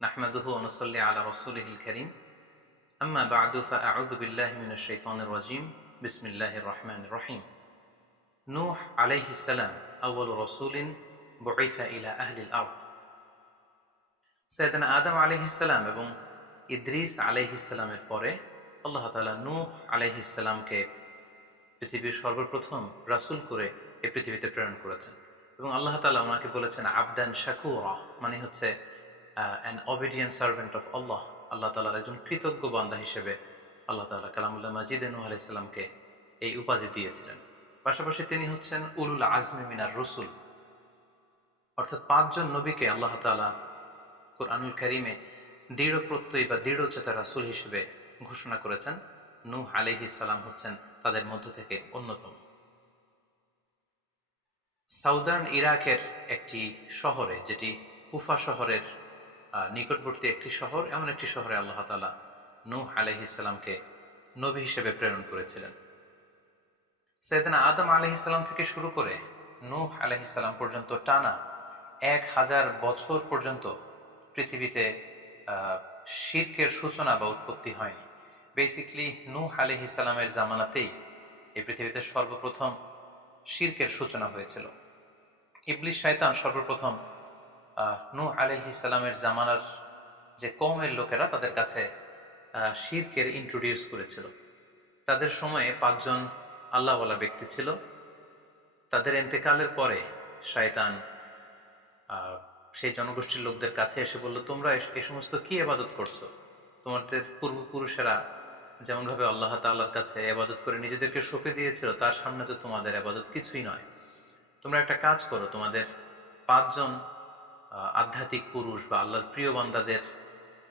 নাহমাদুহু ওয়া নুসাল্লি আলা রাসূলিহিল কারীম আম্মা বা'দু ফাআউযু বিল্লাহি মিনাশ শাইতানির রাজীম বিসমিল্লাহির রহমানির রহিম নূহ আলাইহিস সালাম আউয়ালু রাসূলিন বুইসা ইলা আহলিল আরদ। সাইয়েদনা আদম আলাইহিস সালাম এবং ইদ্রিস আলাইহিস সালামের পরে আল্লাহ তাআলা নূহ আলাইহিস সালামকে পৃথিবীর সর্বপ্রথম রাসূল করে এই পৃথিবীতে প্রেরণ করেছেন এবং আল্লাহ তাআলা ওনাকে বলেছেন আবদান শাকুরা, মানে হচ্ছে অ্যান অবিডিয়েন্ট সার্ভেন্ট অফ আল্লাহ। আল্লাহ তাআলার একজন কৃতজ্ঞ বান্দা হিসেবে আল্লাহ তাআলা কালামুল্লাহ মাজিদে নূহ আলাইহিস সালামকে এই উপাধি দিয়েছিলেন। পাশাপাশি তিনি হচ্ছেন উলুল আজমি মিনার রসুল, অর্থাৎ পাঁচজন নবীকে আল্লাহ তাআলা কুরআনুল কারীমে দৃঢ় প্রত্যয়ী বা দৃঢ়চেতা রাসূল হিসেবে ঘোষণা করেছেন। নূহ আলাইহিস সালাম হচ্ছেন তাদের মধ্য থেকে অন্যতম। সাউদার্ন ইরাকের একটি শহরে, যেটি কুফা শহরের নিকটবর্তী একটি শহর, এমন একটি শহরে আল্লাহ তাআলা নূহ আলাইহিস সালামকে নবী হিসেবে প্রেরণ করেছিলেন। সাইয়েদনা আদম আলাইহিস সালাম থেকে শুরু করে নূহ আলাইহিস সালাম পর্যন্ত টানা 1000 বছর পর্যন্ত পৃথিবীতে শিরকের সূচনা বা উৎপত্তি হয়নি। বেসিকলি নূহ আলাইহিস সালামের জামানাতেই এই পৃথিবীতে সর্বপ্রথম শিরকের সূচনা হয়েছিল। ইবলিস শয়তান সর্বপ্রথম নূহ আলাইহিস সালামের জামানার যে কওমের লোকেরা তাদের কাছে শিরকের ইন্ট্রোডিউস করেছিল। তাদের সময়ে 5 জন আল্লাহওয়ালা ব্যক্তি ছিল। তাদের ইন্তেকালের পরে শয়তান সেই জনগোষ্ঠীর লোকদের কাছে এসে বলল, তোমরা এই সমস্ত কি ইবাদত করছো? তোমাদের পূর্বপুরুষেরা যেমনভাবে আল্লাহ তাআলার কাছে ইবাদত করে নিজেদেরকে সঁপে দিয়েছিল, তার সামনে তো তোমাদের ইবাদত কিছুই নয়। তোমরা একটা কাজ করো, তোমাদের 5 জন আধ্যাত্মিক পুরুষ বা আল্লাহর প্রিয় বান্দাদের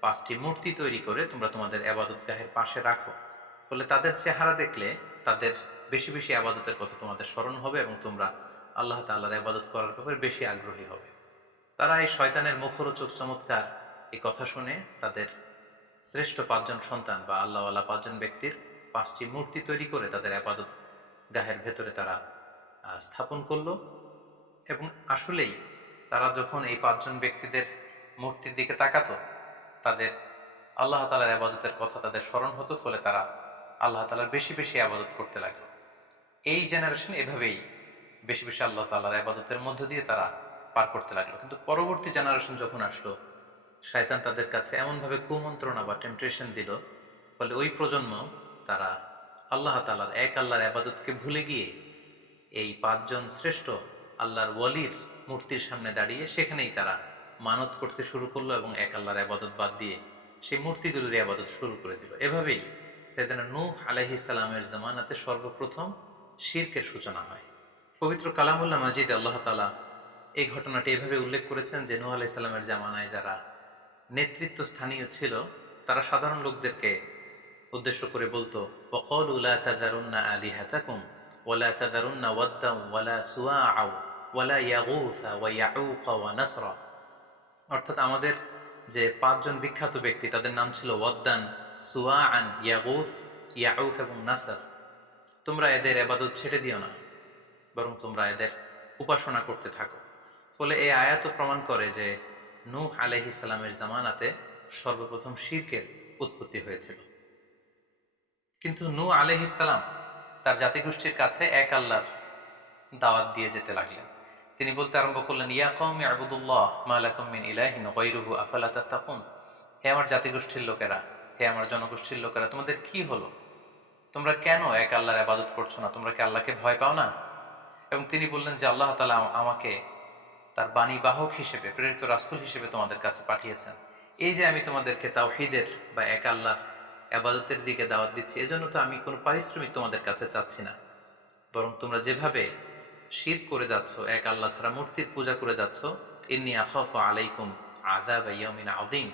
5টি মূর্তি তৈরি করে তোমরা তোমাদের ইবাদতগাহের পাশে রাখো। ফলে তাদের চেহারা দেখলে তাদের বেশি বেশি ইবাদতের কথা তোমাদের স্মরণ হবে এবং তোমরা আল্লাহ তাআলার ইবাদত করার ব্যাপারে বেশি আগ্রহী হবে। তারা এই শয়তানের মুখরোচক চমৎকার এই কথা শুনে তাদের শ্রেষ্ঠ 5 জন সন্তান বা আল্লাহওয়ালা 5 জন ব্যক্তির 5টি মূর্তি তৈরি করে তাদের ইবাদত গাহের ভেতরে তারা স্থাপন করলো। এবং আসলেই তারা যখন এই 5 জন ব্যক্তিদের মূর্তির দিকে তাকাতো, তাদের আল্লাহ তাআলার ইবাদতের কথা তাদের স্মরণ হতো, ফলে তারা আল্লাহ তাআলার বেশি বেশি ইবাদত করতে লাগলো। এই জেনারেশন এভাবেই বেশি বেশি আল্লাহ তাআলার ইবাদতের মধ্য দিয়ে তারা পার করতে লাগলো। কিন্তু পরবর্তী জেনারেশন যখন আসলো, শয়তান তাদের কাছে এমনভাবে কুমন্ত্রণা বা টেম্পটেশন দিল, ফলে ওই প্রজন্ম তারা আল্লাহ তাআলার এক আল্লাহর ইবাদতকে ভুলে গিয়ে এই 5 জন শ্রেষ্ঠ আল্লাহর ওয়ালির মূর্তির সামনে দাঁড়িয়ে সেখানেই তারা মানত করতে শুরু করলো এবং এক আল্লাহর ইবাদত বাদ দিয়ে সেই মূর্তিগুলোর ইবাদত শুরু করে দিল। এভাবেই সাইয়েদনা নূহ আলাইহিস সালামের জামানাতে সর্বপ্রথম শিরকের সূচনা হয়। পবিত্র কালামুল্লাহ মাজিদে আল্লাহ তাআলা এই ঘটনাটি এভাবে উল্লেখ করেছেন যে নূহ আলাইহিস সালামের জামানায় যারা নেতৃত্ব স্থানীয় ছিল, তারা সাধারণ লোকদেরকে উদ্দেশ্য করে বলতো, ওয়াকালু লা তাযারুন্না আলিহাতাকুম ওয়ালা তাযারুন্না ওয়াদ্দাম ওয়ালা সুওয়াআ ওয়ালা ইয়াগুথা ওয়া ইয়াউকা ওয়া নাসরা। অর্থাৎ আমাদের যে 5 জন বিখ্যাত ব্যক্তি, তাদের নাম ছিল ওয়াদ্দান, সুওয়াআন, ইয়াগুথ, ইয়াউক এবং নাসর। তোমরা এদের ইবাদত ছেড়ে দিও না, বরং তোমরা এদের উপাসনা করতে থাকো। ফলে এই আয়াত প্রমাণ করে যে নূহ আলাইহিস সালামের জামানাতে সর্বপ্রথম শিরকের উৎপত্তি হয়েছিল। কিন্তু নূহ আলাইহিস সালাম তার জাতিগোষ্ঠীর কাছে এক আল্লাহর দাওয়াত দিয়ে যেতে লাগলেন। তিনি বলতে আরম্ভ করলেন, ইয়া কওমি ইবুদুল্লাহ মা লাকুম মিন ইলাহিন গায়রুহু আফালা তাত্তাকুন। হে আমার জাতিগোষ্ঠীর লোকেরা, হে আমার জনগোষ্ঠীর লোকেরা, তোমাদের কি হলো? তোমরা কেন এক আল্লাহর ইবাদত করছো না? তোমরা কি আল্লাহকে ভয় পাও না? এবং তিনি বললেন যে আল্লাহ তাআলা আমাকে তার বাণী বাহক হিসেবে, প্রেরিত রাসূল হিসেবে তোমাদের কাছে পাঠিয়েছেন। এই যে আমি তোমাদেরকে তাওহীদের বা এক আল্লাহর ইবাদতের দিকে দাওয়াত দিচ্ছি, এজন্য তো আমি কোনো পারিশ্রমিক তোমাদের কাছে চাচ্ছি না, বরং তোমরা যেভাবে শিরক করে যাচ্ছ, এক আল্লাহ ছাড়া মূর্তির পূজা করে যাচ্ছ, ইন্নী আখাফু আলাইকুম আযাব ইয়াউমিন আযীম,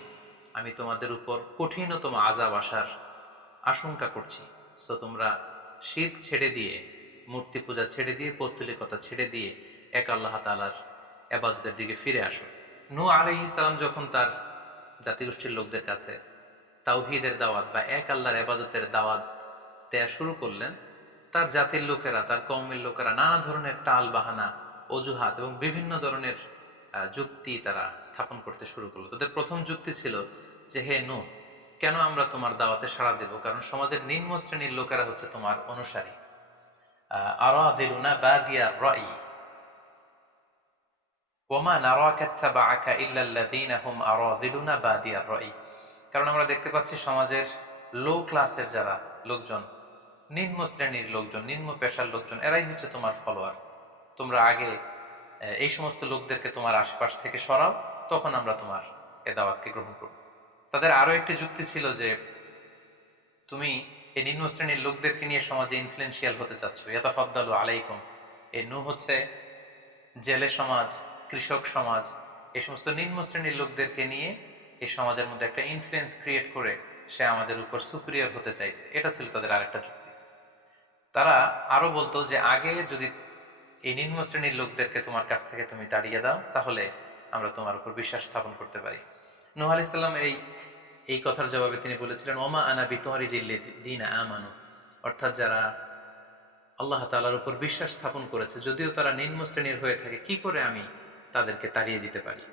আমি তোমাদের উপর কঠিনতম আযাব আসার আশঙ্কা করছি। সো তোমরা শিরক ছেড়ে দিয়ে, মূর্তি পূজা ছেড়ে দিয়ে, পৌত্তলিকতা ছেড়ে দিয়ে এক আল্লাহ তাআলার ইবাদতের দিকে ফিরে আসো। নূহ আলাইহিস সালাম যখন তার জাতিগোষ্ঠীর লোকদের কাছে তাওহীদের দাওয়াত বা এক আল্লাহর ইবাদতের দাওয়াত দেয়া শুরু করলেন, তার জাতির লোকেরা, তার কওমের লোকেরা নানা ধরনের টাল বাহানা, অজুহাত এবং বিভিন্ন ধরনের যুক্তি তারা স্থাপন করতে শুরু করলো। তাদের প্রথম যুক্তি ছিল যে, হে নূহ, কেন আমরা তোমার দাওয়াতে সাড়া দেব? কারণ সমাজের নিম্ন শ্রেণীর লোকেরা হচ্ছে তোমার অনুসারী। আরাযিলুনা বাদিয়া রাই ওমা নারাকা ইত্তাবাআকা ইল্লা আল্লাযীনা হুম আরাযিলুনা বাদিয়া রাই। কারণ আমরা দেখতে পাচ্ছি সমাজের লো ক্লাসের যারা লোকজন, নিম্ন শ্রেণীর লোকজন, নিম্ন পেশার লোকজন, এরাই হচ্ছে তোমার ফলোয়ার। তোমরা আগে এই সমস্ত লোকদেরকে তোমার আশপাশ থেকে সরাও, তখন আমরা তোমার এ দাওয়াতকে গ্রহণ করব। তাদের আরো একটি যুক্তি ছিল যে, তুমি এই নিম্ন শ্রেণীর লোকদেরকে নিয়ে সমাজে ইনফ্লুয়েন্সিয়াল হতে চাচ্ছ। ইয়াতাফাদ্দালু আলাইকুম। এই নূহ হচ্ছে জেলে সমাজ, কৃষক সমাজ, এই সমস্ত নিম্ন শ্রেণীর লোকদেরকে নিয়ে এই সমাজের মধ্যে একটা ইনফ্লুয়েন্স ক্রিয়েট করে সে আমাদের উপর সুপিরিয়র হতে চাইছে। এটা ছিল তাদের আরেকটা যুক্তি। তারা আরো বলতো যে, আগে যদি এই নিম্ন শ্রেণীর লোকদেরকে তোমার কাছ থেকে তুমি তাড়িয়ে দাও, তাহলে আমরা তোমার উপর বিশ্বাস স্থাপন করতে পারি। নূহ আলাইহিস সালাম এই কথার জবাবে তিনি বলেছিলেন, ওমা আনা বিতারিদিল্লাযীনা আমানু, অর্থাৎ যারা আল্লাহ তাআলার উপর বিশ্বাস স্থাপন করেছে, যদিও তারা নিম্ন শ্রেণীর হয়ে থাকে, কি করে আমি তাদেরকে তাড়িয়ে দিতে পারি?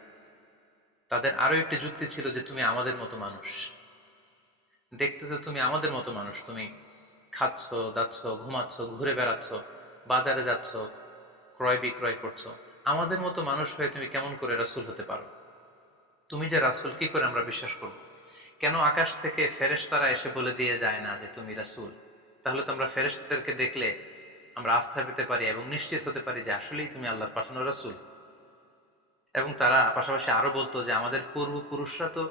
তাদের আরো একটি যুক্তি ছিল যে, তুমি আমাদের মতো মানুষ, দেখতে তো তুমি আমাদের মতো মানুষ, তুমি খাচ্ছ, যাচ্ছ, ঘুমাচ্ছ, ঘুরে বেড়াচ্ছ, বাজারে যাচ্ছ, ক্রয় বিক্রয় করছো, আমাদের মতো মানুষ হয়ে তুমি কেমন করে রাসূল হতে পারো? তুমি যে রাসূল, কি করে আমরা বিশ্বাস করব? কেন আকাশ থেকে ফেরেশতারা এসে বলে দিয়ে যায় না যে তুমি রাসূল? তাহলে তো আমরা ফেরেশতাদেরকে দেখলে আমরা আস্থা পেতে পারি এবং নিশ্চিত হতে পারি যে আসলেই তুমি আল্লাহর পাঠানো রাসূল। এবং তারা পাশাপাশি আরো বলতো যে, আমাদের পূর্বপুরুষরা তো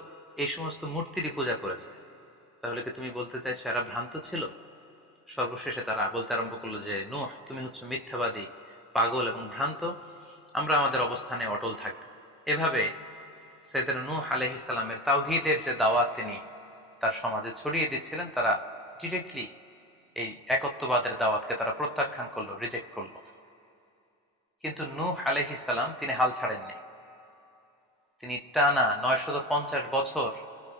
এই সমস্ত মূর্তিরই পূজা করেছে, তাহলে কি তুমি বলতে চাইছো এরা ভ্রান্ত ছিল? সর্বশেষে তারা বলতে আরম্ভ করলো যে, নূহ, তুমি হচ্ছে মিথ্যাবাদী, পাগল এবং ভ্রান্ত, আমরা আমাদের অবস্থানে অটল থাকব। এভাবে সাইয়েদনা নূহ আলাইহিস সালামের তাওহীদের যে দাওয়াত তিনি তার সমাজে ছড়িয়ে দিচ্ছিলেন, তারা ডিরেক্টলি এই একত্ববাদের দাওয়াতকে তারা প্রত্যাখ্যান করলো, রিজেক্ট করলো। কিন্তু নূহ আলাইহিস সালাম তিনি হাল ছাড়েননি। তিনি টানা 950 বছর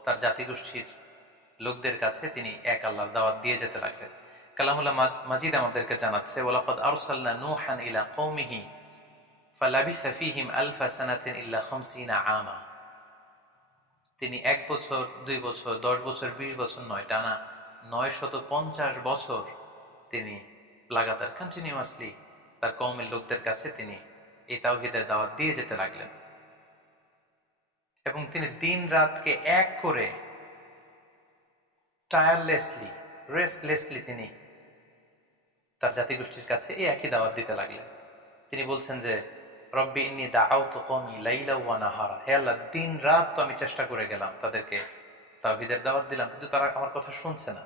তার জাতিগোষ্ঠীর লোকদের কাছে তিনি এক আল্লাহর দাওয়াত দিয়ে যেতে লাগলেন। কালামুল্লাহ মাজিদ আমাদেরকে জানাচ্ছে, ওয়ালাকাদ আরসালনা নূহান ইলা কওমিহি ফালাবিসা ফীহিম আলফা সানাতিন ইল্লা 50 আমা। তিনি 1 বছর, 2 বছর, 10 বছর, 20 বছর নয়, টানা 950 বছর তিনি লাগাতার কন্টিনিউয়াসলি তার কওমের লোকদের কাছে তিনি এই তাওহীদের দাওয়াত দিয়ে যেতে লাগলেন। এবং তিনি দিন রাতকে এক করে টায়ারলেসলি, রেস্টলেসলি তিনি তার জাতিগোষ্ঠীর কাছে এই একই দাওয়াত দিতে লাগলেন। তিনি বলছেন যে, রব্বি ইন্নী দাআউতু কওমি লাইলা ওয়া নাহারা, হে আল্লাহ, দিন রাত তো আমি চেষ্টা করে গেলাম, তাদেরকে তাওহীদের দাওয়াত দিলাম, কিন্তু তারা আমার কথা শুনছে না।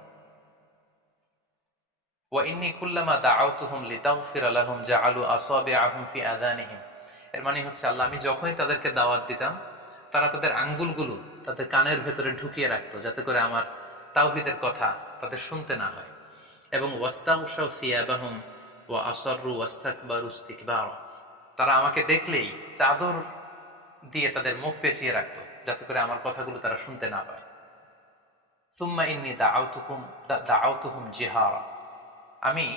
ওয়া ইন্নী কুল্লামা দাআউতুহুম লিতাগফিরা লাহুম জাআলু আসাবিআহুম ফি আযানিহিম। এর মানে হচ্ছে, আল্লাহ, আমি যখনই তাদেরকে দাওয়াত দিতাম, তারা তাদের আঙ্গুলগুলো তাদের কানের ভেতরে ঢুকিয়ে রাখতো, যাতে করে আমার তাওহীদের কথা তাদের শুনতে না হয়। এবং ওয়াস্তাগশাউ সিয়াবাহুম ওয়া আসররু ওয়াস্তাকবারু ইস্তিকবারা, তারা আমাকে দেখলেই চাদর দিয়ে তাদের মুখ পেঁচিয়ে রাখতো, যাতে করে আমার কথাগুলো তারা শুনতে না পায়। সুম্মা ইন্নী দাআউতুহুম জিহারা। আমি,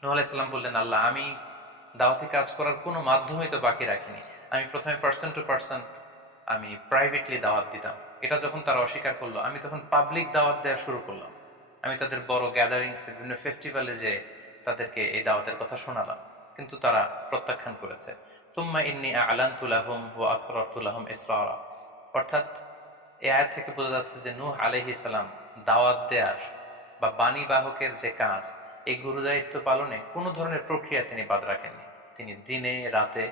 নূহ আলাইহিস সালাম বললেন, আল্লাহ, আমি দাওয়াতি কাজ করার কোনো মাধ্যমই তো বাকি রাখিনি। আমি প্রথমে পার্সন টু পার্সন আমি প্রাইভেটলি দাওয়াত দিতাম। এটা যখন তারা অস্বীকার করলো, আমি তখন পাবলিক দাওয়াত দেওয়া শুরু করলাম। আমি তাদের বড় গ্যাদারিংসে, বিভিন্ন ফেস্টিভ্যালে যে তাদেরকে এই দাওয়াতের কথা শোনালাম, কিন্তু তারা প্রত্যাখ্যান করেছে। সুম্মা ইন্নী আ'লানতু লাহুম ওয়া আসরারতু লাহুম ইসরারা। অর্থাৎ এই আয়াত থেকে বোঝা যাচ্ছে যে, নূহ আলাইহিস সালাম দাওয়াত দেয়ার বা বাণী বাহকের যে কাজ, এই গুরুদায়িত্ব পালনে কোনো ধরনের প্রক্রিয়া তিনি বাদ রাখেননি। তিনি দিনে রাতে,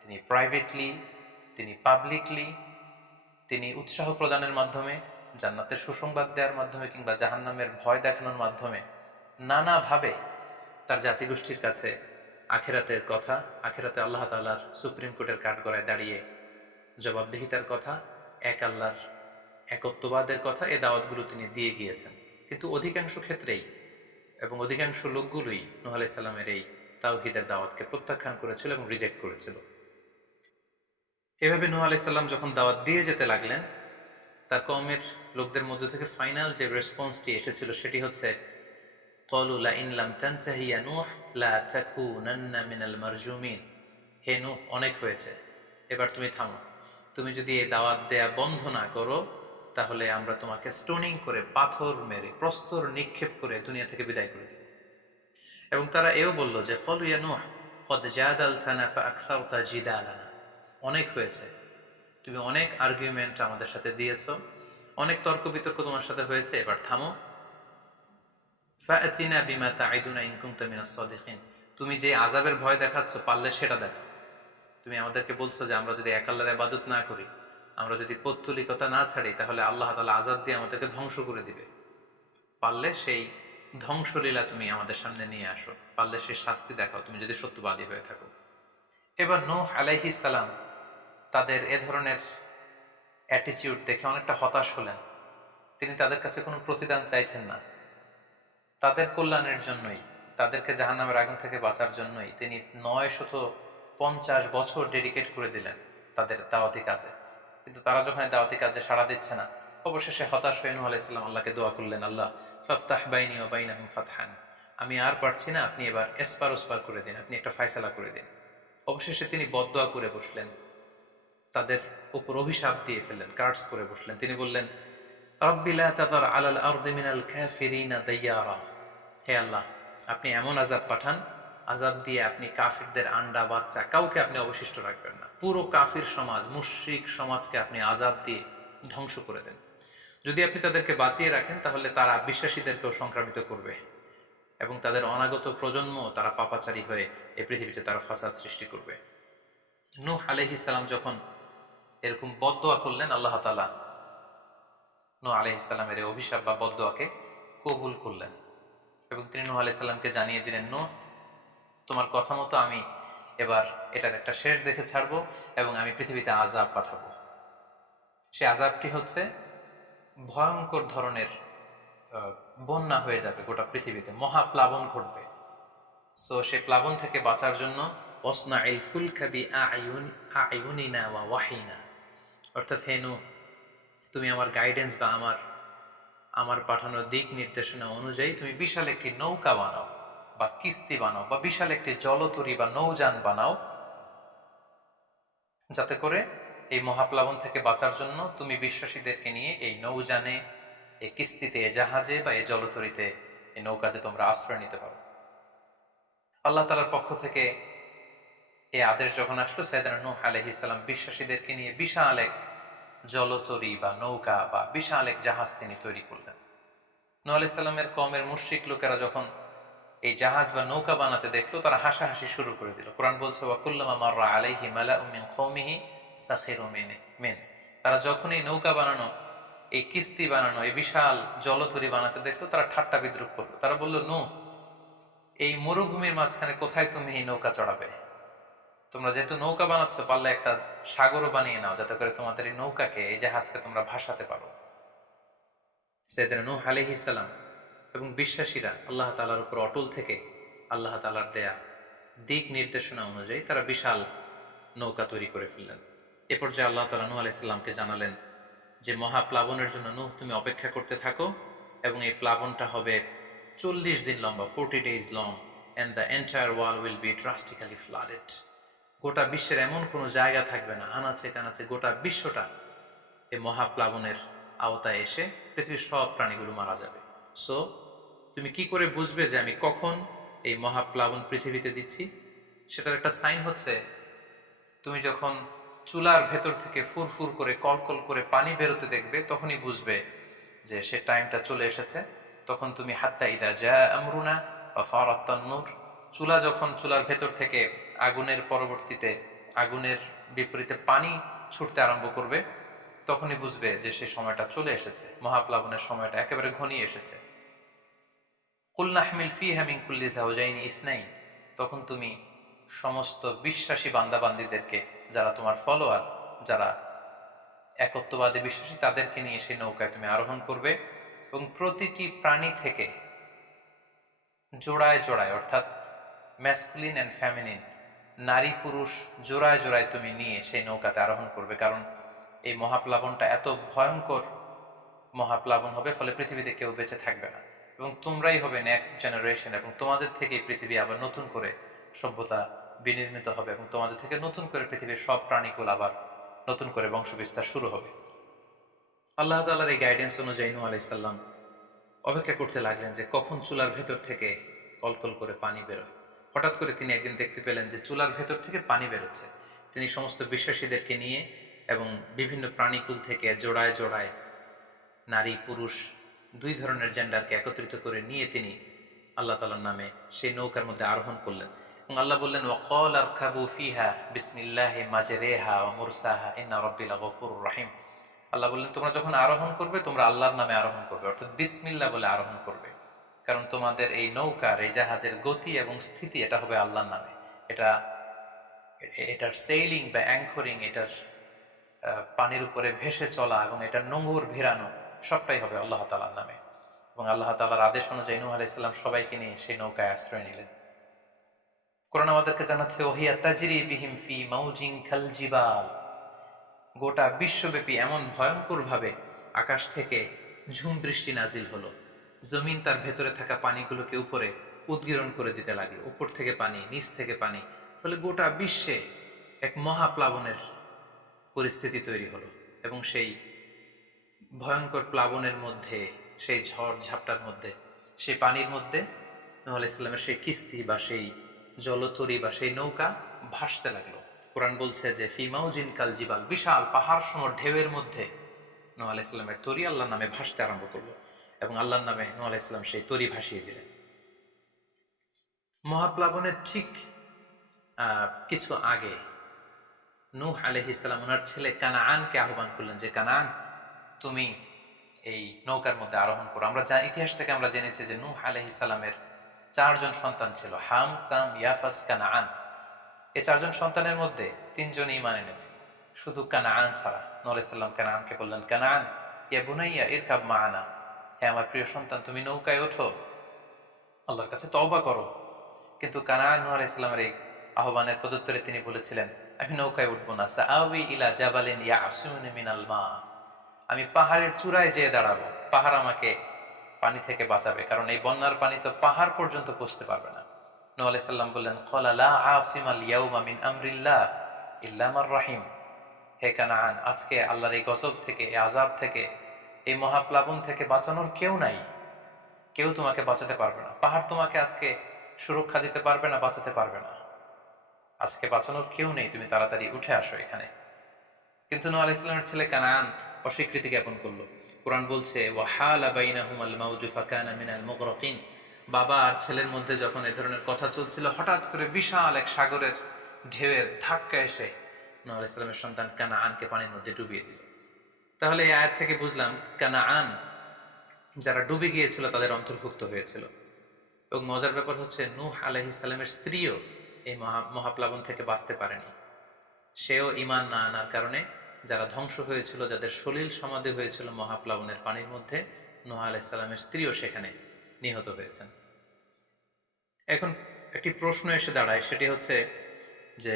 তিনি প্রাইভেটলি, তিনি পাবলিকলি, তিনি উৎসাহ প্রদানের মাধ্যমে, জান্নাতের সুসংবাদ দেওয়ার মাধ্যমে, কিংবা জাহান্নামের ভয় দেখানোর মাধ্যমে নানাভাবে তার জাতিগোষ্ঠীর কাছে আখিরাতের কথা, আখিরাতে আল্লাহ তাআলার সুপ্রিম কোর্টের কাঠগড়ায় দাঁড়িয়ে জবাবদিহিতার কথা, এক আল্লাহর একত্ববাদের কথা, এ দাওয়াতগুলো তিনি দিয়ে গিয়েছেন। কিন্তু অধিকাংশ ক্ষেত্রেই এবং অধিকাংশ লোকগুলোই নূহ আলাইহিস সালামের এই তাওহীদের দাওয়াতকে প্রত্যাখ্যান করেছিল এবং রিজেক্ট করেছিল। এভাবে নূহ আলাইহিস সালাম যখন দাওয়াত দিয়ে যেতে লাগলেন, তার কওমের লোকদের মধ্যে থেকে ফাইনাল যে রেসপন্সটি এসেছিল সেটি হচ্ছে, ক্বালু লাইন লাম তানতাহি ইয়া নূহ লা তাকুনান্না মিনাল মারজুমিন। হে নূহ, অনেক হয়েছে, এবার তুমি থামো, তুমি যদি এই দাওয়াত দেয়া বন্ধ না করো তাহলে আমরা তোমাকে স্টোনিং করে, পাথর মেরে, প্রস্তর নিক্ষেপ করে দুনিয়া থেকে বিদায় করে দেব। এবং তারা এও বলল যে ক্বালু ইয়া নূহ ক্বাদ জাদালতানা ফাআকসারতা জিদালানা, অনেক হয়েছে, তুমি অনেক আর্গুমেন্ট আমাদের সাথে দিয়েছো, অনেক তর্ক বিতর্ক তোমার সাথে হয়েছে, এবার থামো। ফাআতিনা বিমা তাইদুনা ইন কুনতা মিনাস সাদিকিন, তুমি যে আযাবের ভয় দেখাচ্ছ পারলে সেটা দেখো। তুমি আমাদেরকে বলছো যে আমরা যদি এক আল্লাহর ইবাদত না করি, আমরা যদি পৌত্তলিকতা না ছাড়ি, তাহলে আল্লাহ তাআলা আযাব দিয়ে আমাদেরকে ধ্বংস করে দিবে। পারলে সেই ধ্বংসলীলা তুমি আমাদের সামনে নিয়ে আসো, পারলে সেই শাস্তি দেখাও, তুমি যদি সত্যবাদী হয়ে থাকো। এবার নূহ আলাইহিস সালাম তাদের এ ধরনের অ্যাটিটিউড দেখে অনেকটা হতাশ হলেন। তিনি তাদের কাছে কোনো প্রতিদান চাইছেন না, তাদের কল্যাণের জন্যই, তাদেরকে জাহান্নামের আগুন থেকে বাঁচার জন্যই তিনি 950 বছর ডেডিকেট করে দিলেন তাদের দাওয়াতি কাজে। কিন্তু তারা যখন দাওয়াতি কাজে সাড়া দিচ্ছে না, অবশেষে হতাশ হয়ে নূহ আলাইহিস সালাম আল্লাহকে দোয়া করলেন, আল্লাহ ফাফতাহ বাইনি ওয়া বাইনাহুম ফাতহান, আমি আর পারছি না, আপনি এবার এসপার ওসপার করে দিন, আপনি একটা ফয়সালা করে দিন। অবশেষে তিনি বদদোয়া করে বসলেন, তাদের উপর অভিশাপ দিয়ে ফেললেন, কার্ডস করে বসলেন। তিনি বললেন, রব্বি লা তাযার আলাল আরদি মিনাল কাফিরিনা দাইয়ারা, হে আল্লাহ, আপনি এমন আযাব পাঠান, আযাব দিয়ে আপনি কাফিরদের আন্ডা বাচ্চা কাউকে আপনি অবশিষ্ট রাখবেন না, পুরো কাফির সমাজ, মুশরিক সমাজকে আপনি আযাব দিয়ে ধ্বংস করে দেন। যদি আপনি তাদেরকে বাঁচিয়ে রাখেন তাহলে তারা বিশ্বাসীদেরকেও সংক্রামিত করবে এবং তাদের অনাগত প্রজন্ম তারা পাপাচারী হয়ে এই পৃথিবীতে তারা ফাসাদ সৃষ্টি করবে। নূহ আলাইহিস সালাম যখন এরকম বদদোয়া করলেন, আল্লাহ তাআলা নূহ আলাইহিস সালামের এই অভিশাপ বা বদদোয়াকে কবুল করলেন এবং তিনি নূহ আলাইহিস সালামকে জানিয়ে দিলেন, নূহ, তোমার কথা মতো আমি এবার এটার একটা শেষ দেখে ছাড়বো এবং আমি পৃথিবীতে আযাব পাঠাবো। সে আযাবটি হচ্ছে ভয়ঙ্কর ধরনের বন্যা হয়ে যাবে গোটা পৃথিবীতে, মহাপ্লাবন ঘটবে। সো সে প্লাবন থেকে বাঁচার জন্য ওয়াসনাইল ফুলকা বিআইউনিনা ওয়া ওয়াহিনা, অর্থাৎ হে নূহ, তুমি আমার গাইডেন্স বা আমার পাঠানো দিক নির্দেশনা অনুযায়ী তুমি বিশাল একটি নৌকা বানাও বা কিস্তি বানাও বা বিশাল একটি জলতরী বা নৌযান বানাও, যাতে করে এই মহাপ্লাবন থেকে বাঁচার জন্য তুমি বিশ্বাসীদেরকে নিয়ে এই নৌযানে, এই কিস্তিতে, এই জাহাজে বা এই জলতরীতে, এই নৌকাতে তোমরা আশ্রয় নিতে পারো। আল্লাহ তাআলার পক্ষ থেকে এই আদেশ যখন আসলো, সাইয়েদনা নূহ আলাইহিস সালাম বিশ্বাসীদেরকে নিয়ে বিশাল এক জলতরী বা নৌকা বা বিশাল এক জাহাজ তিনি তৈরি করলেন। নূহ আলাইহিস সালামের কওমের মুশরিক লোকেরা যখন এই জাহাজ বা নৌকা বানাতে দেখলো, তারা হাসাহাসি শুরু করে দিল। কোরআন বলছে, ওয়া কুল্লামা মাররা আলাইহি মালাউম মিন কওমিহি সাখিরু মিন, তারা যখন এই নৌকা বানানো, এই কিস্তি বানানো, এই বিশাল জলতরী বানাতে দেখলো, তারা ঠাট্টা বিদ্রুপ করলো। তারা বলল, নূহ, এই মরুভূমির মাঝখানে কোথায় তুমি এই নৌকা চড়াবে? তোমরা যেহেতু নৌকা বানাচ্ছ, পারলে একটা সাগরও বানিয়ে নাও, যাতে করে তোমাদের এই নৌকাকে, এই জাহাজকে তোমরা ভাসাতে পারো। সাইয়েদনা নূহ আলাইহিস সালাম এবং বিশ্বাসীরা আল্লাহ তাআলার উপর অটল থেকে আল্লাহ তাআলার দেয়া দিক নির্দেশনা অনুযায়ী তারা বিশাল নৌকা তৈরি করে ফেললেন। এ পর্যায়ে আল্লাহ তাআলা নূহ আলাইহিস সালামকে জানালেন যে মহাপ্লাবনের জন্য নূহ, তুমি অপেক্ষা করতে থাকো এবং এই প্লাবনটা হবে 40 দিন লম্বা, 40 days long, and the entire world will be drastically flooded. গোটা বিশ্বের এমন কোনো জায়গা থাকবে না, আনাচে কানাচে গোটা বিশ্বটা এই মহাপ্লাবনের আওতায় এসে পৃথিবীর সব প্রাণীগুলো মারা যাবে। সো তুমি কি করে বুঝবে যে আমি কখন এই মহাপ্লাবন পৃথিবীতে দিচ্ছি? সেটার একটা সাইন হচ্ছে, তুমি যখন চুলার ভেতর থেকে ফুরফুর করে, কলকল করে পানি বেরোতে দেখবে, তখনই বুঝবে যে সে টাইমটা চলে এসেছে। তখন তুমি হাত্তা ইদা জা আমরুনা ওয়া ফারাত তান্নুর, চুলা যখন, চুলার ভেতর থেকে আগুনের পরবর্তীতে, আগুনের বিপরীতে পানি ছুটতে আরম্ভ করবে, তখনই বুঝবে যে সেই সময়টা চলে এসেছে, মহাপ্লাবনের সময়টা একেবারে ঘনিয়ে এসেছে। কুল নাহমিল ফিহা মিন কুল্লি যাওজাইনি ইসনাইন, তখন তুমি সমস্ত বিশ্বাসী বান্দাবান্দীদেরকে, যারা তোমার ফলোয়ার, যারা একত্ববাদী বিশ্বাসী, তাদেরকে নিয়ে সেই নৌকায় তুমি আরোহণ করবে এবং প্রতিটি প্রাণী থেকে জোড়ায় জোড়ায়, অর্থাৎ ম্যাসকুলিন অ্যান্ড ফ্যামিনিন, নারী পুরুষ জোড়ায় জোড়ায় তুমি নিয়ে সেই নৌকাতে আরোহণ করবে। কারণ এই মহাপ্লাবনটা এত ভয়ঙ্কর মহাপ্লাবন হবে, ফলে পৃথিবীতে কেউ বেঁচে থাকবে না এবং তোমরাই হবে নেক্সট জেনারেশন এবং তোমাদের থেকেই পৃথিবী আবার নতুন করে সভ্যতা বিনির্মিত হবে এবং তোমাদের থেকে নতুন করে পৃথিবীর সব প্রাণীকুল আবার নতুন করে বংশবিস্তার শুরু হবে। আল্লাহ তাআলার এই গাইডেন্স অনুযায়ী নূহ আলাইহিস সালাম অপেক্ষা করতে লাগলেন যে কখন চুলার ভেতর থেকে কলকল করে পানি বেরোয়। হঠাৎ করে তিনি একদিন দেখতে পেলেন যে চুলার ভেতর থেকে পানি বেরোচ্ছে। তিনি সমস্ত বিশ্বাসীদেরকে নিয়ে এবং বিভিন্ন প্রাণীকুল থেকে জোড়ায় জোড়ায় নারী পুরুষ দুই ধরনের জেন্ডারকে একত্রিত করে নিয়ে তিনি আল্লাহ তাআলার নামে সেই নৌকার মধ্যে আরোহণ করলেন এবং আল্লাহ বললেন ওয়াকাল আরকাবু ফিহা বিসমিল্লাহি মাজরিহা ওয়া মুরসাহা ইন্না রাব্বি লাগফুরুর রহিম। আল্লাহ বললেন তোমরা যখন আরোহণ করবে তোমরা আল্লাহর নামে আরোহণ করবে, অর্থাৎ বিসমিল্লাহ বলে আরোহণ করবে, কারণ তোমাদের এই নৌকার এই জাহাজের গতি এবং স্থিতি এটা হবে আল্লাহর নামে। এটার সেইলিং বা অ্যাঙ্করিং, এটার পানির উপরে ভেসে চলা এবং এটার নোঙর ভিড়ানো সবটাই হবে আল্লাহ তাআলার নামে। এবং আল্লাহ তাআলার আদেশ অনুযায়ী নূহ আলাইহিস সালাম সবাইকে নিয়ে সেই নৌকায় আশ্রয় নিলেন। কোরআন আমাদেরকে জানাচ্ছে ওহিয়া তাজরি বিহিম ফি মাউজিন কাল জিবাল, গোটা বিশ্বব্যাপী এমন ভয়ঙ্কর ভাবে আকাশ থেকে ঝুম বৃষ্টি নাজিল হলো, জমিন তার ভেতরে থাকা পানিগুলোকে উপরে উদ্গীরণ করে দিতে লাগলো, উপর থেকে পানি নিচ থেকে পানি, ফলে গোটা বিশ্বে এক মহাপ্লাবনের পরিস্থিতি তৈরি হলো। এবং সেই ভয়ঙ্কর প্লাবনের মধ্যে, সেই ঝড় ঝাপটার মধ্যে, সেই পানির মধ্যে নূহ আলাইহিস সালামের সেই কিস্তি বা সেই জলতরী বা সেই নৌকা ভাসতে লাগলো। কোরআন বলছে যে ফি মাউজিন কাল জিবাল, বিশাল পাহাড় সম ঢেউয়ের মধ্যে নূহ আলাইহিস সালামের তরী আল্লাহর নামে ভাসতে আরম্ভ করলো এবং আল্লাহর নামে নূহ আলাইহিস সালাম সেই তরী ভাসিয়ে দিলেন। মহাপ্লাবনের ঠিক কিছু আগে নূহ আলাইহিস সালাম ওনার ছেলে কানাআনকে আহ্বান করলেন যে কানাআন, তুমি এই নৌকার মধ্যে আরোহণ করো। আমরা ইতিহাস থেকে আমরা জেনেছি যে নূহ আলাইহিস সালামের 4 জন সন্তান ছিল, হাম, সাম, ইয়াফাস, কানাআন। এই 4 জন সন্তানের মধ্যে 3 জন ঈমান এনেছে, শুধু কানাআন ছাড়া। নূহ আলাইহিস সালাম কানাআনকে বললেন, কানাআন ইয়া বুনাইয়া ইরকাব মাআনা, হে আমার প্রিয় সন্তান তুমি নৌকায় ওঠো, আল্লাহর কাছে তওবা করো। কিন্তু কানাআন নূহ আলাইহিস সালামের এই আহ্বানের প্রত্যুত্তরে তিনি বলেছিলেন, আমি নৌকায় উঠবো না, সাআবি ইলা জাবালিন ইয়াসিমুনি মিনাল মা, আমি পাহাড়ের চূড়ায় যেয়ে দাঁড়াবো, পাহাড় আমাকে পানি থেকে বাঁচাবে, কারণ এই বন্যার পানি তো পাহাড় পর্যন্ত পৌঁছতে পারবে না। নূহ আলাইহিস সালাম বললেন, ক্বালা লা আসিমাল ইয়াউমা মিন আমরিল্লাহ ইল্লা মান রাহিম, হে কানাআন আজকে আল্লাহর এই গজব থেকে, এই আযাব থেকে, এই মহাপ্লাবন থেকে বাঁচানোর কেউ নাই, কেউ তোমাকে বাঁচাতে পারবে না, পাহাড় তোমাকে আজকে সুরক্ষা দিতে পারবে না, বাঁচাতে পারবে না, আজকে বাঁচানোর কেউ নেই, তুমি তাড়াতাড়ি উঠে আসো এখানে। কিন্তু নূহ আলাইহিস সালামের ছেলে কানাআন অস্বীকৃতি জ্ঞাপন করলো। কোরআন বলছে ওয়াহালা বাইনাহুমাল মাউজু ফাকানা মিনাল মুগরাকিন, বাবা আর ছেলের মধ্যে যখন এই ধরনের কথা চলছিল, হঠাৎ করে বিশাল এক সাগরের ঢেউয়ের ধাক্কা এসে নূহ আলাইহিস সালামের সন্তান কানাআনকে পানির মধ্যে ডুবিয়ে দিল। তাহলে এই আয়াত থেকে বুঝলাম কানাআন যারা ডুবে গিয়েছিল তাদের অন্তর্ভুক্ত হয়েছিল। এবং মজার ব্যাপার হচ্ছে নূহ আলাইহিস সালামের স্ত্রীও এই মহাপ্লাবন থেকে বাঁচতে পারেনি। সেও ঈমান না আনার কারণে যারা ধ্বংস হয়েছিল, যাদের সলিল সমাধি হয়েছিল মহাপ্লাবনের পানির মধ্যে, নূহ আলাইহিস সালামের স্ত্রীও সেখানে নিহত হয়েছেন। এখন একটি প্রশ্ন এসে দাঁড়ায়, সেটি হচ্ছে যে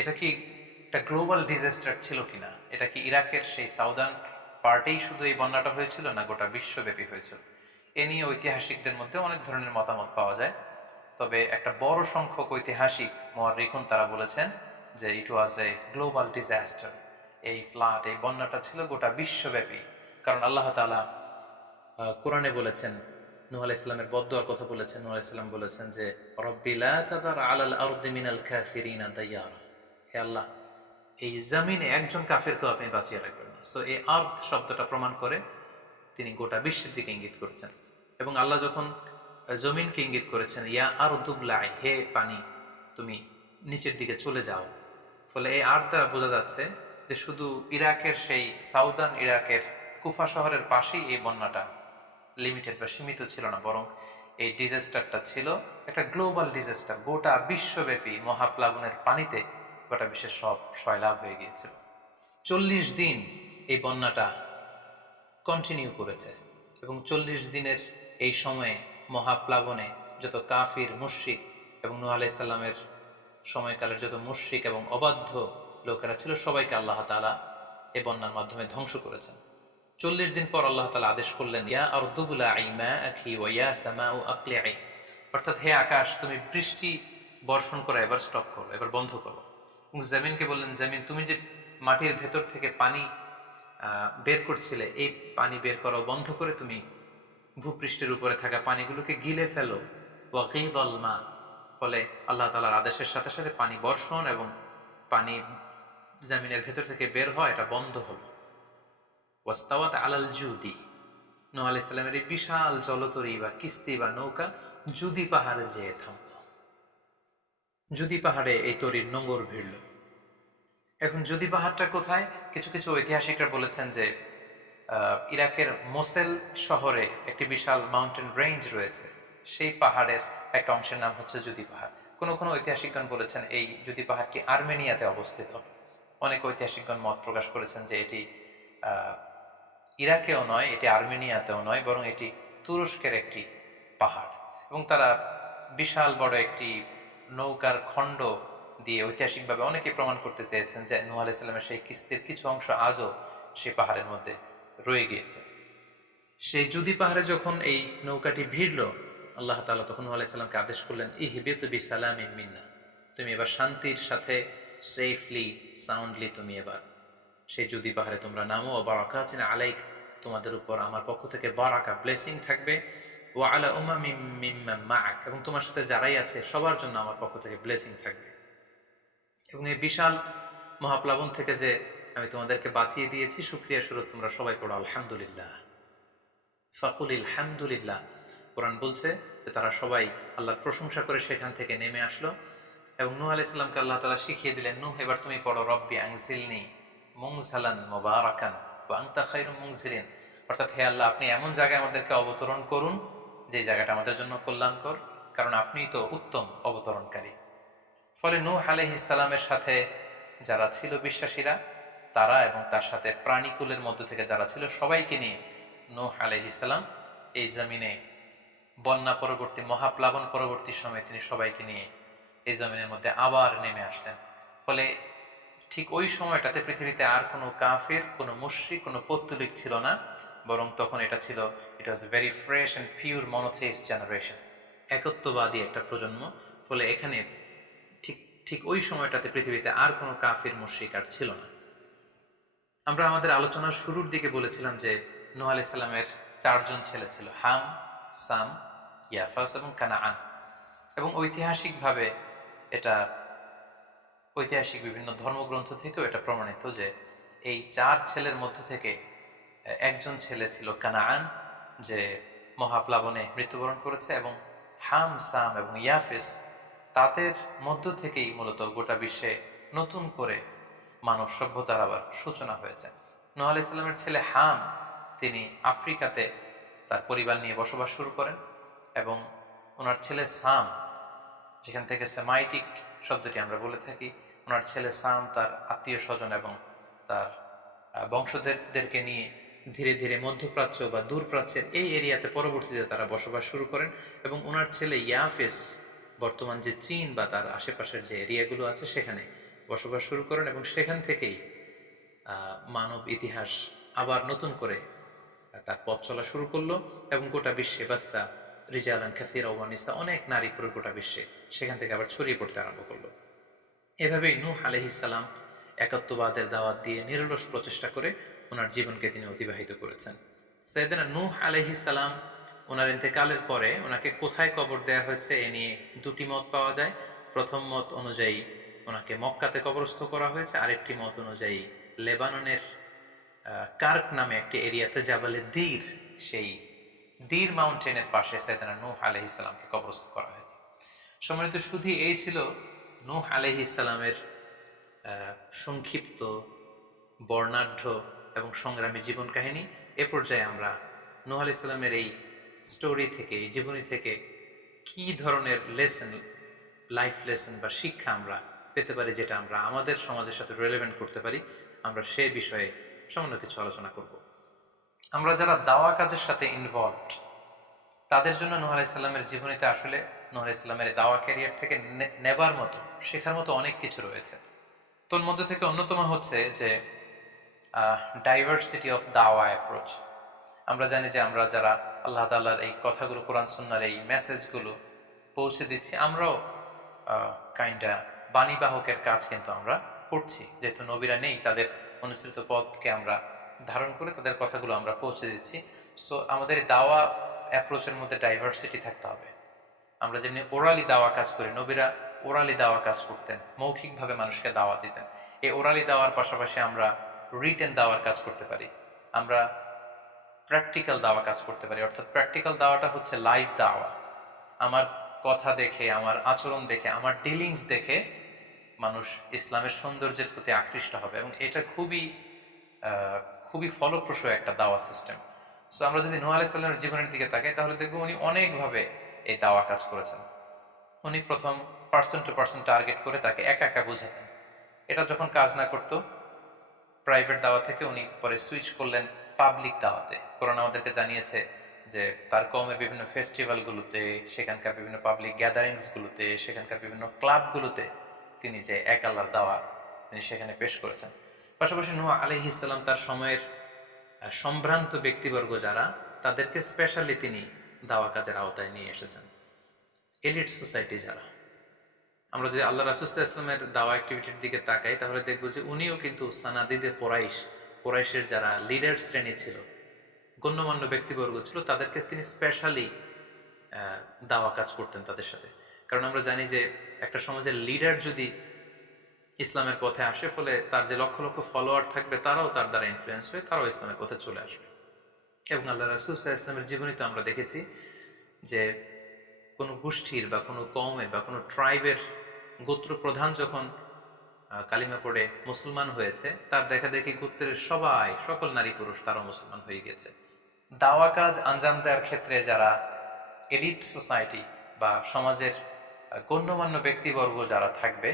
এটা কি একটা গ্লোবাল ডিজাস্টার ছিল কিনা? এটা কি ইরাকের সেই সাউদার্ন পার্টেই শুধু এই বন্যাটা হয়েছিল, না গোটা বিশ্বব্যাপী হয়েছিল? এ নিয়ে ঐতিহাসিকদের মধ্যে অনেক ধরনের মতামত পাওয়া যায়। তবে একটা বড় সংখ্যক ঐতিহাসিক মুআররিখুন তারা বলেছেন যে ইট ওয়াজ এ গ্লোবাল ডিজাস্টার, এই ফ্লাড, এই বন্যাটা ছিল গোটা বিশ্বব্যাপী। কারণ আল্লাহ তাআলা কোরআনে বলেছেন, নূহ আলাইহিস সালামের বদদুয়ার কথা বলেছেন, নূহ আলাইহিস সালাম বলেছেন যে রব্বি লা তাযার আলাল আরদি মিনাল কাফিরিনা দাইয়ারা, হে আল্লাহ এই জমিনে একজন কাফেরকেও আপনি বাঁচিয়ে রাখবেন না। সো এই আর্থ শব্দটা প্রমাণ করে তিনি গোটা বিশ্বের দিকে ইঙ্গিত করেছেন। এবং আল্লাহ যখন জমিনকে ইঙ্গিত করেছেন ইয়া আরদু ব্লাই, হে পানি তুমি নিচের দিকে চলে যাও, ফলে এই আর্থ দ্বারা বোঝা যাচ্ছে যে শুধু ইরাকের সেই সাউদার্ন ইরাকের কুফা শহরের পাশেই এই বন্যাটা লিমিটেড বা সীমিত ছিল না, বরং এই ডিজাস্টারটা ছিল একটা গ্লোবাল ডিজাস্টার। গোটা বিশ্বব্যাপী মহাপ্লাবনের পানিতে গোটা বিশ্বের সব সয়লাভ হয়ে গিয়েছিল। 40 দিন এই বন্যাটা কন্টিনিউ করেছে এবং 40 দিনের এই সময়ে মহাপ্লাবনে যত কাফির, মুশরিক এবং নূহ আলাইহিস সালামের সময়কালের যত মুশরিক এবং অবাধ্য লোকেরা ছিল, সবাইকে আল্লাহ তাআলা এই বন্যার মাধ্যমে ধ্বংস করেছেন। 40 দিন পর আল্লাহ তাআলা আদেশ করলেন ইয়া আরদু বুলাঈ মাআকি ওয়া ইয়া সামাউ আকলিঈ, অর্থাৎ হে আকাশ তুমি বৃষ্টি বর্ষণ করা এবার স্টপ করো, এবার বন্ধ করো। এবং জমিনকে বললেন, জমিন তুমি যে মাটির ভেতর থেকে পানি বের করছিলে, এই পানি বের করা বন্ধ করে তুমি ভূপৃষ্ঠের উপরে থাকা পানিগুলোকে গিলে ফেলো। ওয়াকিদল মা, ফলে আল্লাহ তাআলার আদেশের সাথে সাথে পানি বর্ষণ এবং পানি জমিনের ভেতর থেকে বের হয়, এটা বন্ধ হলো। ওয়াস্তাওয়াত আলাল জুদি, নূহ আলাইহিস সালামের এই বিশাল জলতরী বা কিস্তি বা নৌকা জুদি পাহাড়ে যেয়ে থামল। জুদি পাহাড়ে এই তরীর নোঙর ভিড়ল। এখন জুদি পাহাড়টা কোথায়? কিছু কিছু ঐতিহাসিকরা বলেছেন যে ইরাকের মোসেল শহরে একটি বিশাল মাউন্টেন রেঞ্জ রয়েছে, সেই পাহাড়ের একটা অংশের নাম হচ্ছে জুদি পাহাড়। কোনো কোনো ঐতিহাসিকগণ বলেছেন এই জুদি পাহাড়টি আর্মেনিয়াতে অবস্থিত। অনেক ঐতিহাসিকগণ মত প্রকাশ করেছেন যে এটি ইরাকেও নয়, এটি আর্মেনিয়াতেও নয়, বরং এটি তুরস্কের একটি পাহাড়। এবং তারা বিশাল বড় একটি নৌকার খণ্ড দিয়ে ঐতিহাসিকভাবে অনেকে প্রমাণ করতে চেয়েছেন যে নূহ আলাইহিস সালামের সেই কিস্তির কিছু অংশ আজও সেই পাহাড়ের মধ্যে রয়ে গিয়েছে। সেই জুদি পাহাড়ে যখন এই নৌকাটি ভিড়ল, আল্লাহ তাআলা তখন নূহ আলাইহিস সালামকে আদেশ করলেন, ইহবিত বিসালামিন মিন্না, তুমি এবার শান্তির সাথে সেফলি সাউন্ডলি তুমি এবার সেই জুদি পাহাড়ে তোমরা নামো। বারাকাতিন আলাইক, তোমাদের উপর আমার পক্ষ থেকে বারাকা ব্লেসিং থাকবে। ও আলা উমামিম মিম্মান মাআক, এবং তোমার সাথে যারাই আছে সবার জন্য আমার পক্ষ থেকে ব্লেসিং থাকবে। এবং এই বিশাল মহাপ্লাবন থেকে যে আমি তোমাদেরকে বাঁচিয়ে দিয়েছি, শুকরিয়া স্বরূপ তোমরা সবাই পড়ো আলহামদুলিল্লাহ। ফাকুল আলহামদুলিল্লাহ। কোরআন বলছে যে তারা সবাই আল্লাহর প্রশংসা করে সেখান থেকে নেমে আসলো। এবং নূহ আলাইহিস সালামকে আল্লাহ তাআলা শিখিয়ে দিলেন, নূহ এবার তুমি পড়ো রব্বি আনজিলনি মুনজালান মুবারাকান ওয়া আনতা খায়রুল মুনজিলিন, অর্থাৎ হে আল্লাহ আপনি এমন জায়গায় আমাদেরকে অবতরণ করুন যে জায়গাটা আমাদের জন্য কল্যাণকর, কারণ আপনিই তো উত্তম অবতরণকারী। ফলে নূহ আলাইহিস সালামের সাথে যারা ছিল বিশ্বাসীরা, তারা এবং তার সাথে প্রাণীকুলের মধ্য থেকে যারা ছিল সবাইকে নিয়ে নূহ আলাইহিস সালাম এই জমিনে বন্যা পরবর্তী মহাপ্লাবন পরবর্তী সময়ে তিনি সবাইকে নিয়ে এই জমিনের মধ্যে আবার নেমে আসলেন। ফলে ঠিক ওই সময়টাতে পৃথিবীতে আর কোনো কাফের, কোনো মুশরিক, কোনো পৌত্তলিক ছিল না, বরং তখন এটা ছিল, it was very fresh and pure monotheist generation, একত্ববাদী একটা প্রজন্ম। ফলে এখানে ঠিক ঠিক ওই সময়টাতে পৃথিবীতে আর কোনো কাফির মুশরিক আর ছিল না। আমরা আমাদের আলোচনার শুরুর দিকে বলেছিলাম যে নূহ আলাইহিস সালামের 4 জন ছেলে ছিল, হাম, সাম, ইয়াফাস এবং কানাআন। এবং ঐতিহাসিকভাবে এটা ঐতিহাসিক বিভিন্ন ধর্মগ্রন্থ থেকেও এটা প্রমাণিত যে এই 4 ছেলের মধ্য থেকে একজন ছেলে ছিল কানাআন, যে মহাপ্লাবনে মৃত্যুবরণ করেছে, এবং হাম, সাম এবং ইয়াফেস, তাদের মধ্য থেকেই মূলত গোটা বিশ্বে নতুন করে মানব সভ্যতার আবার সূচনা হয়েছে। নূহ আলাইহিস সালামের ছেলে হাম, তিনি আফ্রিকাতে তার পরিবার নিয়ে বসবাস শুরু করেন, এবং ওনার ছেলে সাম, যেখান থেকে সেমাইটিক শব্দটি আমরা বলে থাকি, ওনার ছেলে সাম তার আত্মীয় স্বজন এবং তার বংশধরদেরকে নিয়ে ধীরে ধীরে মধ্যপ্রাচ্য বা দূরপ্রাচ্যের এই এরিয়াতে পরবর্তীতে তারা বসবাস শুরু করেন। এবং ওনার ছেলে ইয়াফেস বর্তমান যে চীন বা তার আশেপাশের যে এরিয়াগুলো আছে সেখানে বসবাস শুরু করেন, এবং সেখান থেকেই মানব ইতিহাস আবার নতুন করে তার পথ চলা শুরু করলো, এবং গোটা বিশ্বে বাচ্চা রিজালান কাসীরা ওয়া নিসা, অনেক নারী পুরো গোটা বিশ্বে সেখান থেকে আবার ছড়িয়ে পড়তে আরম্ভ করলো। এভাবেই নূহ আলাইহিস সালাম একাত্মবাদের দাওয়াত দিয়ে নিরলস প্রচেষ্টা করে ওনার জীবনকে তিনি অতিবাহিত করেছেন। সাইয়েদনা নূহ আলাইহিস সালাম ওনার ইন্তেকালের পরে ওনাকে কোথায় কবর দেওয়া হয়েছে এ নিয়ে 2টি মত পাওয়া যায়। প্রথম মত অনুযায়ী ওনাকে মক্কাতে কবরস্থ করা হয়েছে, আরেকটি মত অনুযায়ী লেবাননের কার্ক নামে একটি এরিয়াতে জাবালে দীর, সেই দীর মাউন্টেনের পাশে সাইয়েদনা নূহ আলাইহিস সালামকে কবরস্থ করা হয়েছে। সম্মানিত শুধু এই ছিল নূহ আলাইহিস সালামের সংক্ষিপ্ত, বর্ণাঢ্য এবং সংগ্রামী জীবন কাহিনী। এ পর্যায়ে আমরা নূহ আলাইহিস সালামের এই স্টোরি থেকে, এই জীবনী থেকে কি ধরনের লেসন, লাইফ লেসন বা শিক্ষা আমরা পেতে পারি, যেটা আমরা আমাদের সমাজের সাথে রিলেভেন্ট করতে পারি, আমরা সে বিষয়ে সামান্য কিছু আলোচনা করব। আমরা যারা দাওয়া কাজের সাথে ইনভলভড, তাদের জন্য নূহ আলাইহিস সালামের জীবনীতে আসলে নূহ আলাইহিস সালামের দাওয়া ক্যারিয়ার থেকে নেবার মতো, শেখার মতো অনেক কিছু রয়েছে। তোর মধ্যে থেকে অন্যতম হচ্ছে যে ডাইভার্সিটি অফ দাওয়া অ্যাপ্রোচ। আমরা জানি যে আমরা যারা আল্লাহ তাআলার এই কথাগুলো, কোরআন সুন্নাহর এই মেসেজগুলো পৌঁছে দিচ্ছি, আমরাও কাইন্ডা বাণীবাহকের কাজ কিন্তু আমরা করছি। যেহেতু নবীরা নেই, তাদের অনুসৃত পথকে আমরা ধারণ করে তাদের কথাগুলো আমরা পৌঁছে দিচ্ছি। সো আমাদের দাওয়া অ্যাপ্রোচের মধ্যে ডাইভার্সিটি থাকতে হবে। আমরা যেমনি ওরালি দাওয়া কাজ করি, নবীরা ওরালি দাওয়া কাজ করতেন, মৌখিকভাবে মানুষকে দাওয়া দিতেন। এই ওরালি দাওয়ার পাশাপাশি আমরা রিটেন দাওয়ার কাজ করতে পারি, আমরা প্র্যাকটিক্যাল দাওয়া কাজ করতে পারি। অর্থাৎ প্র্যাকটিক্যাল দাওয়াটা হচ্ছে লাইভ দাওয়া। আমার কথা দেখে, আমার আচরণ দেখে, আমার ডিলিংস দেখে মানুষ ইসলামের সৌন্দর্যের প্রতি আকৃষ্ট হবে, এবং এটা খুবই খুবই ফলপ্রসূ একটা দাওয়া সিস্টেম। সো আমরা যদি নূহ আলাইহিস সালামের জীবনের দিকে তাকাই, তাহলে দেখবো উনি অনেকভাবে এই দাওয়া কাজ করেছেন। উনি প্রথম পার্সন টু পার্সন টার্গেট করে তাকে একা একা বোঝাতেন। এটা যখন কাজ না করতো, প্রাইভেট দাওয়া থেকে উনি পরে সুইচ করলেন পাবলিক দাওয়াতে। কোরআন আমাদেরকে জানিয়েছে যে তার কওমের বিভিন্ন ফেস্টিভ্যালগুলোতে, সেখানকার বিভিন্ন পাবলিক গ্যাদারিংসগুলোতে, সেখানকার বিভিন্ন ক্লাবগুলোতে তিনি যে এক আল্লাহর দাওয়া তিনি সেখানে পেশ করেছেন। পাশাপাশি নূহ আলাইহিস সালাম তার সময়ের সম্ভ্রান্ত ব্যক্তিবর্গ যারা, তাদেরকে স্পেশালি তিনি দাওয়া কাজের আওতায় নিয়ে এসেছেন। এলিট সোসাইটি যারা, আমরা যদি আল্লাহ রাসূল সাল্লাল্লাহু আলাইহি ওয়াসাল্লামের দাওয়া অ্যাক্টিভিটির দিকে তাকাই, তাহলে দেখব যে উনিও কিন্তু সানাদিদে কোরাইশের যারা লিডার শ্রেণী ছিল, গণ্যমান্য ব্যক্তিবর্গ ছিল, তাদেরকে তিনি স্পেশালি দাওয়া কাজ করতেন তাদের সাথে। কারণ আমরা জানি যে একটা সমাজের লিডার যদি ইসলামের পথে আসে, ফলে তার যে লক্ষ লক্ষ ফলোয়ার থাকবে তারাও তার দ্বারা ইনফ্লুয়েন্স হয়ে তারাও ইসলামের পথে চলে আসবে। এবং আল্লাহ রাসূল সাল্লাল্লাহু আলাইহি ওয়াসাল্লামের জীবনী তো আমরা দেখেছি যে কোনো গোষ্ঠীর বা কোনো কওমের বা কোনো ট্রাইবের গোত্র প্রধান যখন কালিমা পড়ে মুসলমান হয়েছে, তার দেখা দেখি গোত্রের সকল নারী পুরুষ তারাও মুসলমান হয়ে গেছে। দাওয়া কাজ আঞ্জাম দেওয়ার ক্ষেত্রে যারা এলিট সোসাইটি বা সমাজের গণ্যমান্য ব্যক্তিবর্গ যারা থাকবে,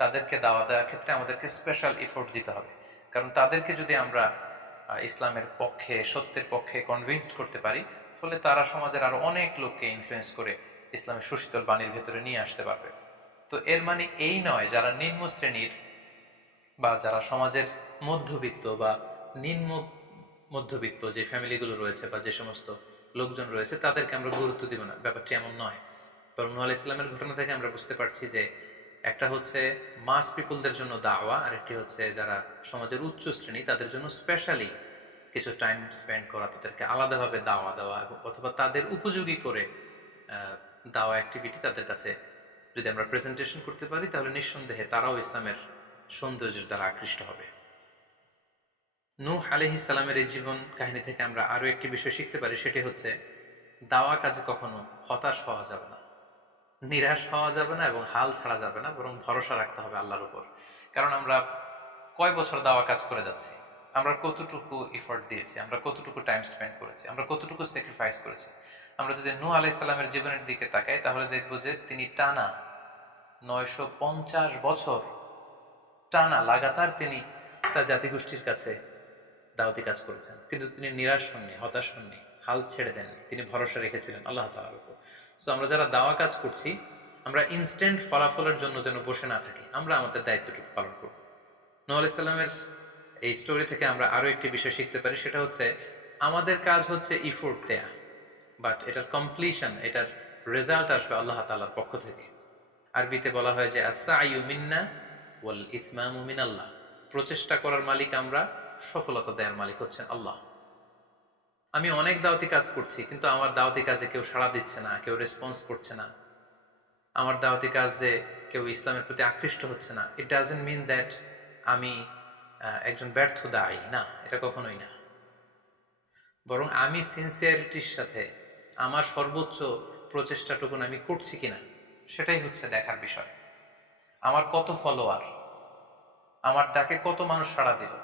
তাদেরকে দাওয়া দেওয়ার ক্ষেত্রে আমাদেরকে স্পেশাল এফোর্ট দিতে হবে। কারণ তাদেরকে যদি আমরা ইসলামের পক্ষে, সত্যের পক্ষে কনভিন্সড করতে পারি, ফলে তারা সমাজের আরো অনেক লোককে ইনফ্লুয়েন্স করে ইসলামের সুশীতল বাণীর ভেতরে নিয়ে আসতে পারবে। তো এর মানে এই নয় যারা নিম্ন শ্রেণীর বা যারা সমাজের মধ্যবিত্ত বা নিম্ন মধ্যবিত্ত যে ফ্যামিলিগুলো রয়েছে বা যে সমস্ত লোকজন রয়েছে, তাদেরকে আমরা গুরুত্ব দিব না, ব্যাপারটি এমন নয়। বরং নূহ আলাইহিস সালামের ঘটনা থেকে আমরা বুঝতে পারছি যে একটা হচ্ছে মাস পিপলদের জন্য দাওয়া, আর একটি হচ্ছে যারা সমাজের উচ্চ শ্রেণী তাদের জন্য স্পেশালি কিছু টাইম স্পেন্ড করা, তাদেরকে আলাদাভাবে দাওয়া দেওয়া, অথবা তাদের উপযোগী করে দাওয়া অ্যাক্টিভিটি তাদের কাছে যদি আমরা প্রেজেন্টেশন করতে পারি, তাহলে নিঃসন্দেহে তারাও ইসলামের সৌন্দর্যের দ্বারা আকৃষ্ট হবে। নূহ আলাইহিস সালামের এই জীবন কাহিনী থেকে আমরা আরো একটি বিষয় শিখতে পারি, সেটি হচ্ছে দাওয়া কাজে কখনো হতাশ হওয়া যাবে না, নিরাশ হওয়া যাবে না, এবং হাল ছাড়া যাবে না, বরং ভরসা রাখতে হবে আল্লাহর উপর। কারণ আমরা কয় বছর দাওয়া কাজ করে যাচ্ছি, আমরা কতটুকু এফোর্ট দিয়েছি, আমরা কতটুকু টাইম স্পেন্ড করেছি, আমরা কতটুকু স্যাক্রিফাইস করেছি। আমরা যদি নূহ আলাইহিস সালামের জীবনের দিকে তাকাই, তাহলে দেখব যে তিনি টানা 950 বছর টানা লাগাতার তিনি তার জাতিগোষ্ঠীর কাছে দাওয়াতি কাজ করেছেন, কিন্তু তিনি নিরাশ হননি, হতাশ হননি, হাল ছেড়ে দেননি, তিনি ভরসা রেখেছিলেন আল্লাহ তাআলার উপর। সো আমরা যারা দাওয়া কাজ করছি, আমরা ইনস্ট্যান্ট ফলাফলের জন্য যেন বসে না থাকি, আমরা আমাদের দায়িত্বটুকু পালন করব। নূহ আলাইহিস সালামের এই স্টোরি থেকে আমরা আরো একটি বিষয় শিখতে পারি, সেটা হচ্ছে আমাদের কাজ হচ্ছে ইফোর্ট দেয়া, বাট এটার কমপ্লিশন, এটার রেজাল্ট আসবে আল্লাহ তাআলার পক্ষ থেকে। আরবিতে বলা হয় যে আস-সা'য়ু মিন্না ওয়াল ইতমামু মিনাল্লাহ, প্রচেষ্টা করার মালিক আমরা, সফলতা দেওয়ার মালিক হচ্ছেন আল্লাহ। আমি অনেক দাওয়াতি কাজ করছি, কিন্তু আমার দাওয়াতি কাজে কেউ সাড়া দিচ্ছে না, কেউ রেসপন্স করছে না, আমার দাওয়াতি কাজে কেউ ইসলামের প্রতি আকৃষ্ট হচ্ছে না, ইট ডাজন্ট মিন দ্যাট আমি একজন ব্যর্থ দায়ী, না, এটা কখনোই না। বরং আমি সিনসিয়ারিটির সাথে আমার সর্বোচ্চ প্রচেষ্টাটুকু আমি করছি কিনা, সেটাই হচ্ছে দেখার বিষয়। আমার কত ফলোয়ার, আমার ডাকে কত মানুষ সাড়া দিল,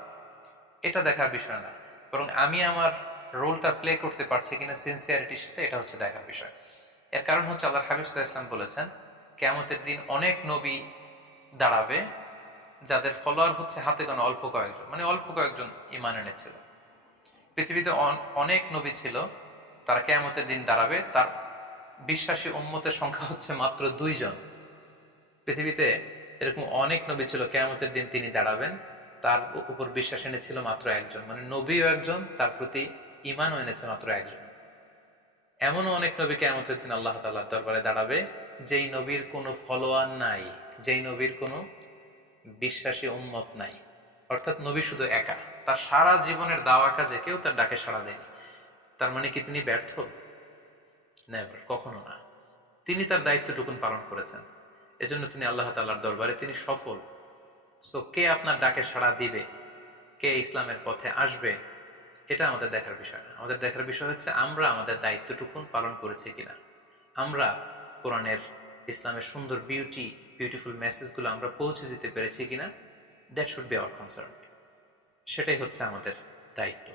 এটা দেখার বিষয় না, বরং আমি আমার রোলটা প্লে করতে পারছি কিনা সিনসিয়ারিটির সাথে, এটা হচ্ছে দেখার বিষয়। এর কারণ হচ্ছে আল্লাহর হাবিব সাল্লাল্লাহু আলাইহি ওয়াসাল্লাম বলেছেন, কিয়ামতের দিন অনেক নবী দাঁড়াবে যাদের ফলোয়ার হচ্ছে হাতে গোনা অল্প কয়েকজন, মানে অল্প কয়েকজন ঈমান এনেছিল। পৃথিবীতে অনেক নবী ছিল, তারা কিয়ামতের দিন দাঁড়াবে, তার বিশ্বাসী উম্মতের সংখ্যা হচ্ছে মাত্র 2 জন। পৃথিবীতে এরকম অনেক নবী ছিল, কিয়ামতের দিন তিনি দাঁড়াবেন, তার উপর বিশ্বাস এনেছিল মাত্র 1 জন, মানে নবীও 1 জন, তার প্রতি ঈমানও এনেছে মাত্র 1 জন। এমনও অনেক নবী কিয়ামতের দিন আল্লাহ তাআলার দরবারে দাঁড়াবে যেই নবীর কোনো ফলোয়ার নাই, যেই নবীর কোনো বিশ্বাসী উম্মত নাই, অর্থাৎ নবী শুধু একা, তার সারা জীবনের দাওয়া কাজে কেউ তার ডাকে সাড়া দেয়নি। তার মানে কি তিনি ব্যর্থ? নেভার, কখনো না। তিনি তার দায়িত্বটুকুন পালন করেছেন, এজন্য তিনি আল্লাহ তাআলার দরবারে তিনি সফল। সো কে আপনার ডাকে সাড়া দিবে, কে ইসলামের পথে আসবে, এটা আমাদের দেখার বিষয় না। আমাদের দেখার বিষয় হচ্ছে আমরা আমাদের দায়িত্বটুকুন পালন করেছি কিনা, আমরা কোরআনের, ইসলামের সুন্দর বিউটিফুল মেসেজগুলো আমরা পৌঁছে দিতে পেরেছি কিনা। That should be hour concern. সেটাই হচ্ছে আমাদের দায়িত্ব।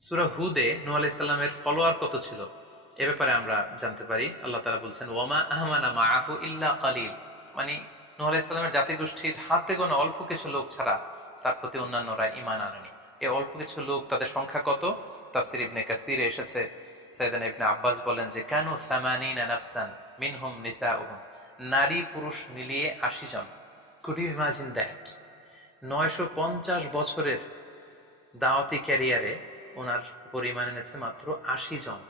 সূরা হুদে নূহ আলাইহিস সালামের ফলোয়ার কত ছিল এ ব্যাপারে আমরা জানতে পারি। আল্লাহ তাআলা বলছেন, ওয়ামা আহমানা মাআহু ইল্লা কালিল, মানে নূহ আলাইহিস সালামের জাতিগোষ্ঠীর হাতে গোনা অল্প কিছু লোক ছাড়া তার প্রতি অন্যান্যরা ঈমান আনেনি। এই অল্প কিছু লোক, তাদের সংখ্যা কত? তাফসীর ইবনে কাসীরে এসেছে, সাইয়েদনা ইবনে আব্বাস বলেন যে কানু সামানিনা নাফসান মিনহুম নিসাউহুম, নারী পুরুষ মিলিয়ে ৮০ জন। Could you imagine that? ৯৫০ বছরের দাওয়াতি ক্যারিয়ারে ওনার উপর ঈমান এনেছে মাত্র ৮০ জন।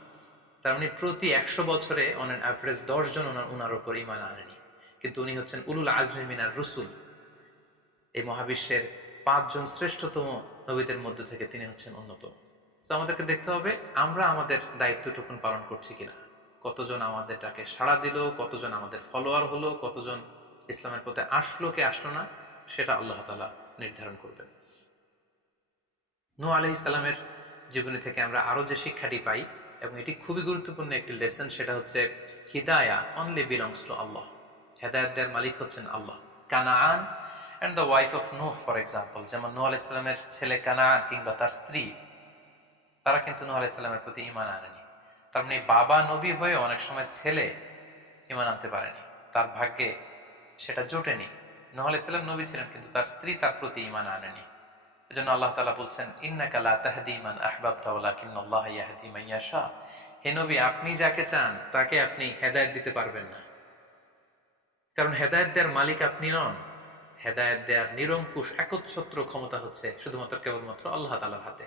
তার মানে প্রতি ১০০ বছরে অন অ্যান অ্যাভারেজ ১০ জন ওনার উপর ঈমান আনেনি। কিন্তু উনি হচ্ছেন উলুল আজমি মিনার রসুল, এই মহাবিশ্বের ৫ জন শ্রেষ্ঠতম নবীদের মধ্য থেকে তিনি হচ্ছেন অন্যতম। তো আমাদেরকে দেখতে হবে আমরা আমাদের দায়িত্বটুকুন পালন করছি কিনা। কতজন আমাদের ডাকে সাড়া দিল, কতজন আমাদের ফলোয়ার হলো, কতজন ইসলামের পথে আসলো কে আসলো না, সেটা আল্লাহ তাআলা নির্ধারণ করবেন। নূহ আলাইহিস সালামের জীবনী থেকে আমরা আরো যে শিক্ষাটি পাই, এবং এটি খুবই গুরুত্বপূর্ণ একটি লেসন, সেটা হচ্ছে হিদায়া অনলি বিলংস টু আল্লাহ। হেদায়েত দেওয়ার মালিক হচ্ছেন Allah. Canaan and the wife of Nuh for example, যেমন নূহ আলাইহিস সালামের ছেলে কানাআন কিংবা তার স্ত্রী, তারা কিন্তু নূহ আলাইহিস সালামের প্রতি ঈমান আনেনি। তার মানে বাবা নবী হয়ে অনেক সময় ছেলে ঈমান আনতে পারেনি, তার ভাগ্যে সেটা জোটেনি। নূহ আলাইহিস সালাম নবী ছিলেন, কিন্তু তার স্ত্রী তার প্রতি ঈমান আনেনি। এজন্য আল্লাহ তাআলা বলছেন, ইন্নাকা লা তাহদি মান আহবাবতা ওয়ালাকিন্নাল্লাহা ইয়াহদি মান ইয়াশা। হে নবী, আপনি যাকে চান তাকে আপনি হেদায়েত দিতে পারবেন না, কারণ হেদায়েত দেওয়ার মালিক আপনি নন। হেদায়েত দেওয়ার নিরঙ্কুশ একচ্ছত্র ক্ষমতা হচ্ছে শুধুমাত্র কেবলমাত্র আল্লাহ তাআলার হাতে।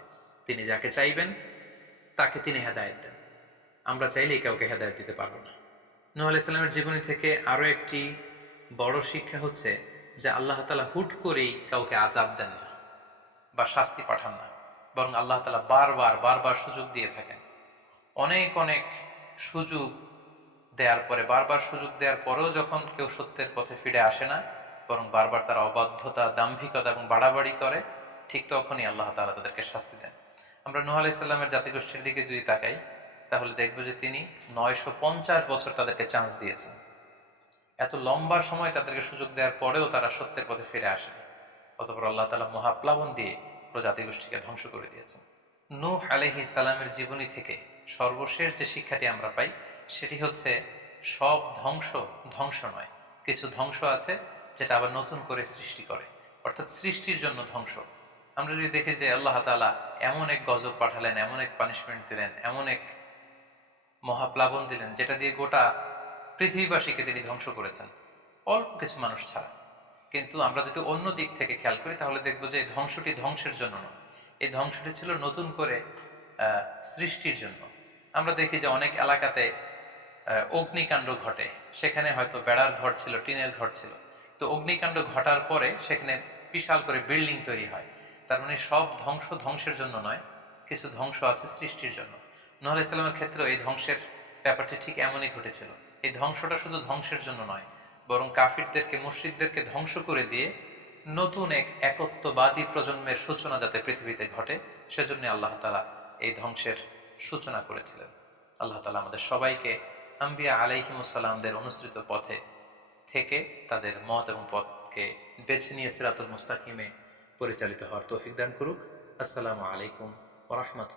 তিনি যাকে চাইবেন তাকে তিনি হেদায়েত দেন। আমরা চাইলেই কাউকে হেদায়েত দিতে পারবো না। নূহ আলাইহিস সালামের জীবনী থেকে আরো একটি বড় শিক্ষা হচ্ছে যে আল্লাহ তাআলা হুট করেই কাউকে আযাব দেন না বা শাস্তি পাঠান না, বরং আল্লাহ তাআলা বারবার সুযোগ দিয়ে থাকেন। অনেক অনেক সুযোগ দেওয়ার পরে, বারবার সুযোগ দেওয়ার পরেও যখন কেউ সত্যের পথে ফিরে আসে না, বরং বারবার তারা অবাধ্যতা, দাম্ভিকতা এবং বাড়াবাড়ি করে, ঠিক তখনই আল্লাহ তাআলা তাদেরকে শাস্তি দেন। আমরা নূহ আলাইহিস সালামের জাতিগোষ্ঠীর দিকে যদি তাকাই, তাহলে দেখবো যে তিনি ৯৫০ বছর তাদেরকে চান্স দিয়েছেন। এত লম্বা সময় তাদেরকে সুযোগ দেওয়ার পরেও তারা সত্যের পথে ফিরে আসেনি। অতঃপর আল্লাহ তাআলা মহাপ্লাবন দিয়ে পুরো জাতিগোষ্ঠীকে ধ্বংস করে দিয়েছেন। নূহ আলাইহিস সালামের জীবনী থেকে সর্বশেষ যে শিক্ষাটি আমরা পাই, সেটি হচ্ছে সব ধ্বংস নয়। কিছু ধ্বংস আছে যেটা আবার নতুন করে সৃষ্টি করে, অর্থাৎ সৃষ্টির জন্য ধ্বংস। আমরা যদি দেখি যে আল্লাহ তাআলা এমন এক গজব পাঠালেন, এমন এক পানিশমেন্ট দিলেন, এমন এক মহাপ্লাবন দিলেন, যেটা দিয়ে গোটা পৃথিবীবাসীকে তিনি ধ্বংস করেছেন, অল্প কিছু মানুষ ছাড়া। কিন্তু আমরা যদি অন্য দিক থেকে খেয়াল করি, তাহলে দেখবো যে এই ধ্বংসটি ধ্বংসের জন্য নয়, এই ধ্বংসটি ছিল নতুন করে সৃষ্টির জন্য। আমরা দেখি যে অনেক এলাকাতে অগ্নিকাণ্ড ঘটে, সেখানে হয়তো বেড়ার ঘর ছিল, টিনের ঘর ছিল, তো অগ্নিকাণ্ড ঘটার পরে সেখানে বিশাল করে বিল্ডিং তৈরি হয়। তার মানে সব ধ্বংসের জন্য নয়, কিছু ধ্বংস আছে সৃষ্টির জন্য। নূহ আলাইহিস সালামের ক্ষেত্রেও এই ধ্বংসের ব্যাপারটি ঠিক এমনই ঘটেছিল। এই ধ্বংসটা শুধু ধ্বংসের জন্য নয়, বরং কাফিরদেরকে, মুশরিকদেরকে ধ্বংস করে দিয়ে নতুন এক একত্ববাদী প্রজন্মের সূচনা যাতে পৃথিবীতে ঘটে, সেজন্য আল্লাহ তাআলা এই ধ্বংসের সূচনা করেছিলেন। আল্লাহ তাআলা আমাদের সবাইকে আম্বিয়া আলাইহিমুস সালামদের অনুসৃত পথে থেকে তাদের মত এবং পথকে বেছে নিয়ে সিরাতুল মুস্তাকিমে পরিচালিত হওয়ার তৌফিক দান করুক। আসসালামু আলাইকুম ওয়া রাহমাতুল্লাহ।